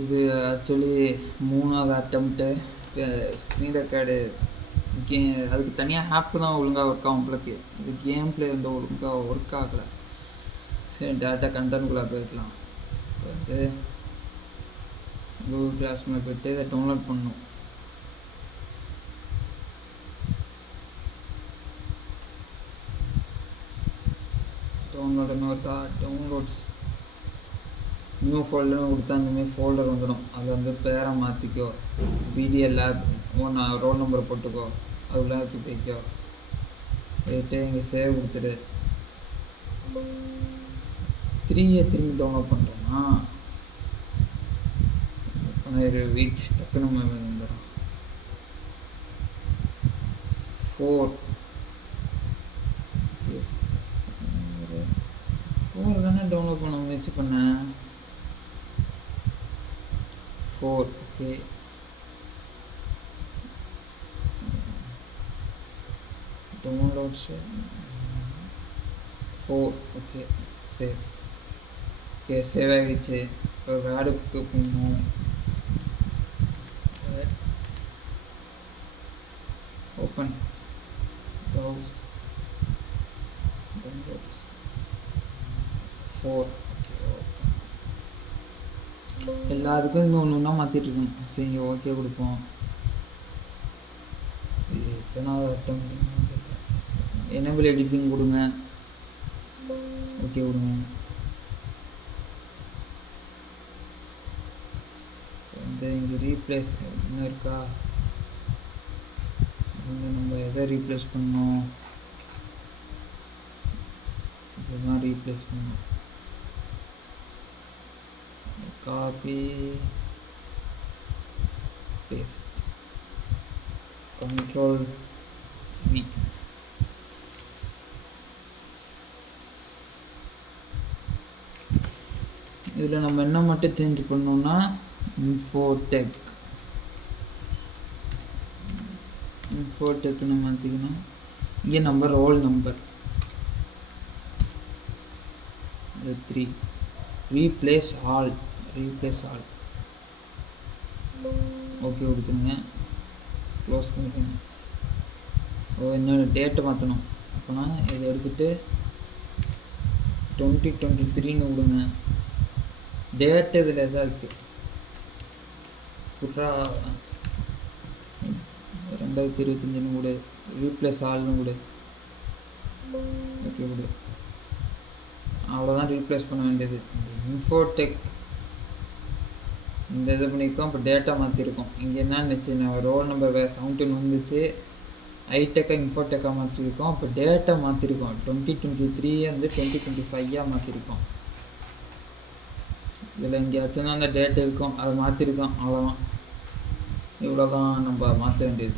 இது ஆக்சுவலி 3வது attempt. Screen record அதுக்கு தனியாக ஆப்பு தான் ஒழுங்காக ஒர்க் ஆகும் உங்களுக்கு. இது கேம் ப்ளே வந்து ஒழுங்காக ஒர்க் ஆகலை. சரி, டேட்டா கண்டென்ட்குள்ளே போய்க்கலாம். இப்போ வந்து கூகுள் கிளாஸ்ரூமில் போய்ட்டு இதை டவுன்லோட் பண்ணணும். டவுன்லோடுன்னு வருதா? டவுன்லோட்ஸ் நியூ ஃபோல்டர்னு கொடுத்தா அந்தமாதிரி ஃபோல்டர் வந்துடும். அதில் வந்து பேரை மாற்றிக்கோ, பிடிஎல் லேப் ஒன்று ரோல் நம்பர் போட்டுக்கோ, அது உள்ள போய்க்கோ. போயிட்டு இங்கே சேவ் கொடுத்துடு. 3 திரும்பி டவுன்லோட் பண்ணுறோன்னா வீட் டக்குன்னு வந்துடும். 4 தானே டவுன்லோட் பண்ண முயற்சி பண்ணேன். 4 okay. Downloads 4 okay. Save. Okay, save ஆகிடுச்சு. இப்போ வேர்டுக்கு போகணும். Open browse downloads 4 okay. Okay, எல்லாத்துக்கும் இன்னும் ஒன்று ஒன்றா மாற்றிட்டுருக்கணும். சரி, ஓகே கொடுப்போம். எத்தனாவது அட்டம் எனேபிள் எடிட்டிங் கொடுங்க. ஓகே கொடுங்க. வந்து இங்கே ரீப்ளேஸ் என்ன இருக்கா? இங்கே நம்ம எதை ரீப்ளேஸ் பண்ணோம்? இதுதான் ரீப்ளேஸ் பண்ணோம். Copy paste Ctrl V. இதில் நம்ம என்ன மட்டும் சேஞ்ச் பண்ணோம்னா இன்ஃபோடெக்னு மாற்றிக்கணும். இங்கே நம்ம roll number 3 replace all okay கொடுத்துருங்க. க்ளோஸ் பண்ணிக்கோங்க. இன்னொரு டேட்டை மாற்றணும். அப்போனா இதை எடுத்துகிட்டு 2023ன்னு விடுங்க. டேட்டு இதில் எதாக இருக்குது குட்ரா 2025ன்னு கொடு. ரீப்ளேஸ் ஆல்னு கொடு. ஓகே கொடு. அவ்வளோதான் ரீப்ளேஸ் பண்ண வேண்டியது. இன்ஃபோடெக் இந்த இது பண்ணியிருக்கோம். இப்போ டேட்டா மாற்றிருக்கோம். இங்கே என்ன இருந்துச்சு? ரோல் நம்பர் 17 வந்துச்சு. ஐடெக்காக இன்ஃபோடெக்காக மாற்றிருக்கோம். இப்போ டேட்டா மாற்றிருக்கோம். 2023 வந்து 2025 மாற்றிருக்கோம். இதில் எங்கேயாச்சும் தான் அந்த டேட் இருக்கும், அதை மாற்றிருக்கோம். அவ்வளோதான். இவ்வளோதான் நம்ம மாற்ற வேண்டியது.